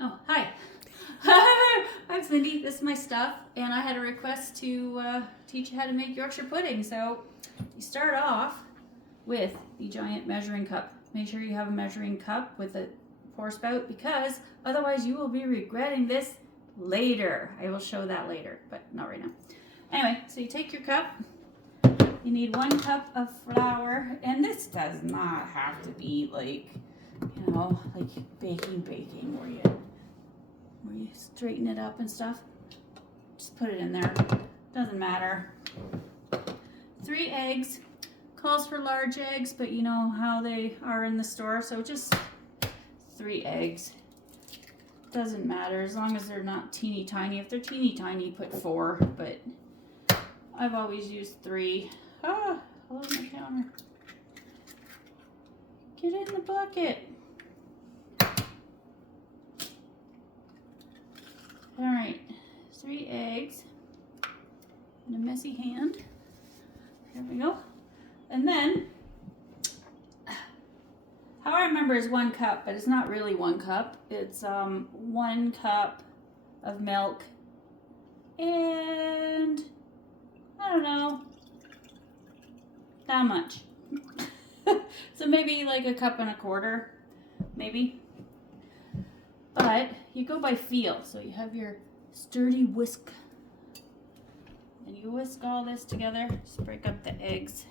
Oh, hi. I'm Cindy. This is my stuff, and I had a request to teach you how to make Yorkshire pudding. So you start off with the giant measuring cup. Make sure you have a measuring cup with a pour spout, because otherwise you will be regretting this later. I will show that later, but not right now. Anyway, so you take your cup. You need 1 cup of flour, and this does not have to be like, like baking where you straighten it up and stuff. Just put it in there. Doesn't matter. 3 eggs. Calls for large eggs, but you know how they are in the store, so just 3 eggs. Doesn't matter as long as they're not teeny tiny. If they're teeny tiny, put 4, but I've always used 3. Ah, hold on my counter. Get in the bucket. All right, 3 eggs and a messy hand. There we go. And then, how I remember is 1 cup, but it's not really 1 cup. It's 1 cup of milk and I don't know, that much. So maybe like 1.25 cups, maybe. But you go by feel. So you have your sturdy whisk. And you whisk all this together. Just break up the eggs.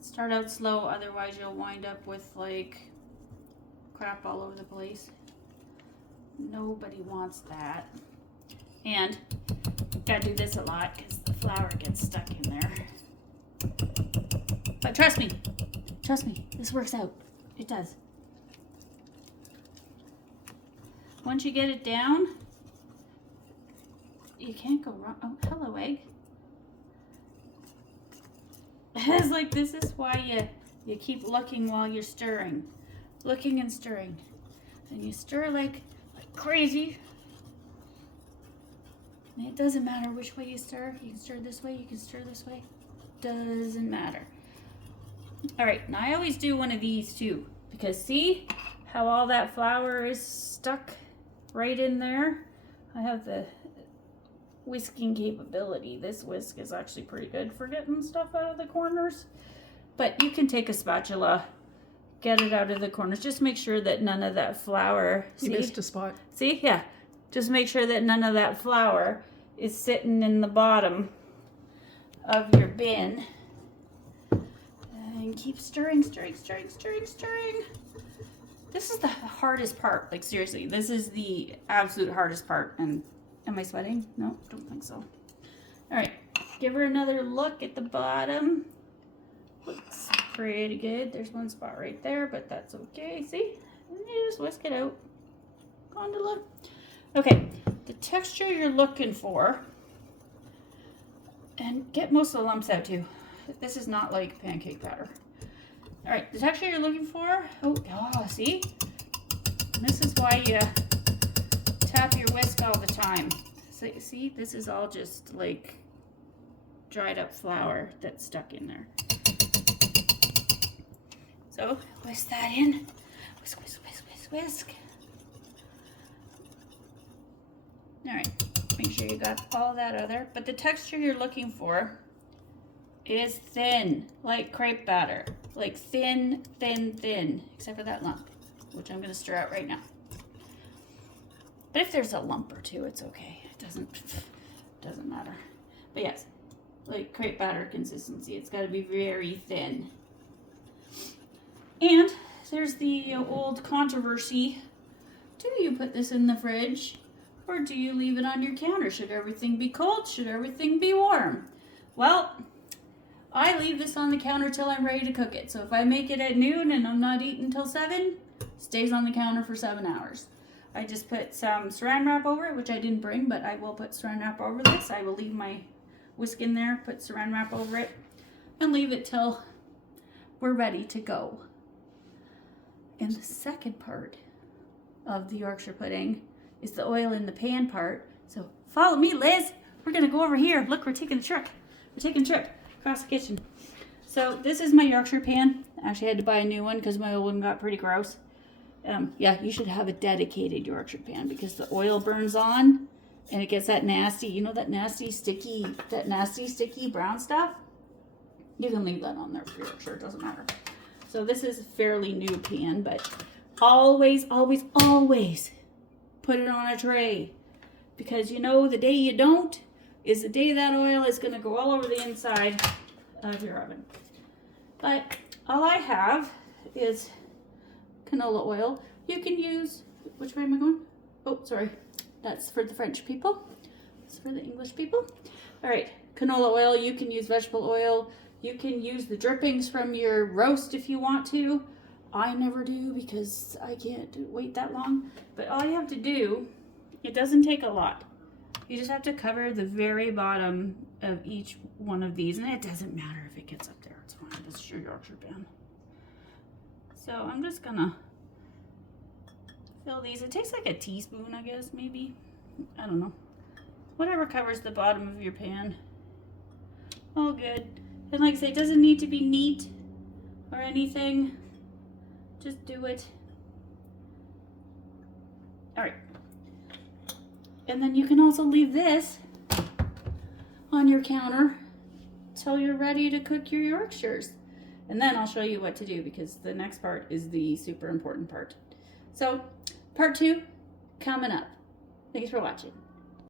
Start out slow, otherwise you'll wind up with like crap all over the place. Nobody wants that. And gotta do this a lot because the flour gets stuck in there. But trust me, this works out. It does. Once you get it down, you can't go wrong. Oh, hello, egg. It's like, this is why you keep looking while you're stirring. Looking and stirring. And you stir like crazy. And it doesn't matter which way you stir. You can stir this way, you can stir this way. Doesn't matter. All right, now I always do one of these too, because see how all that flour is stuck right in there? I have the whisking capability. This whisk is actually pretty good for getting stuff out of the corners. But you can take a spatula, get it out of the corners. Just make sure that none of that flour... You missed a spot. See? Yeah. Just make sure that none of that flour is sitting in the bottom of your bin. And keep stirring. This is the hardest part. Like, seriously, this is the absolute hardest part. And am I sweating? No, don't think so. All right, give her another look at the bottom. Looks pretty good. There's 1 spot right there, but that's okay. See? And you just whisk it out. Gondola. Okay, the texture you're looking for, and get most of the lumps out too. This is not like pancake batter. All right, the texture you're looking for. Oh, see? This is why you tap your whisk all the time. So, see, this is all just like dried up flour that's stuck in there. So, whisk that in. Whisk. All right, make sure you got all that other. But the texture you're looking for is thin, like crepe batter. Like thin, except for that lump, which I'm gonna stir out right now. But if there's a lump or two, it's okay. It doesn't matter. But yes, like crepe batter consistency. It's gotta be very thin. And there's the old controversy. Do you put this in the fridge? Or do you leave it on your counter? Should everything be cold? Should everything be warm? Well, I leave this on the counter till I'm ready to cook it. So if I make it at noon and I'm not eating till 7, it stays on the counter for 7 hours. I just put some saran wrap over it, which I didn't bring, but I will put saran wrap over this. I will leave my whisk in there, put saran wrap over it, and leave it till we're ready to go. And the second part of the Yorkshire pudding is the oil in the pan part. So follow me, Liz. We're gonna go over here. Look, we're taking a trip. Across the kitchen. So this is my Yorkshire pan. I actually had to buy a new one because my old one got pretty gross. Yeah, you should have a dedicated Yorkshire pan because the oil burns on and it gets that nasty, you know, that nasty sticky brown stuff. You can leave that on there for Yorkshire, it doesn't matter. So this is a fairly new pan, but always, always, always put it on a tray because you know the day you don't is the day that oil is going to go all over the inside of your oven. But all I have is canola oil. You can use, which way am I going? Oh, sorry. That's for the French people. It's for the English people. All right, canola oil. You can use vegetable oil. You can use the drippings from your roast if you want to. I never do because I can't wait that long. But all you have to do, it doesn't take a lot. You just have to cover the very bottom of each one of these, and it doesn't matter if it gets up there. It's fine. This is your Yorkshire pan. So I'm just gonna fill these. It takes like a teaspoon, I guess, maybe. I don't know. Whatever covers the bottom of your pan. All good. And like I say, it doesn't need to be neat or anything. Just do it. All right. And then you can also leave this on your counter till you're ready to cook your Yorkshires. And then I'll show you what to do because the next part is the super important part. So part 2 coming up. Thanks for watching.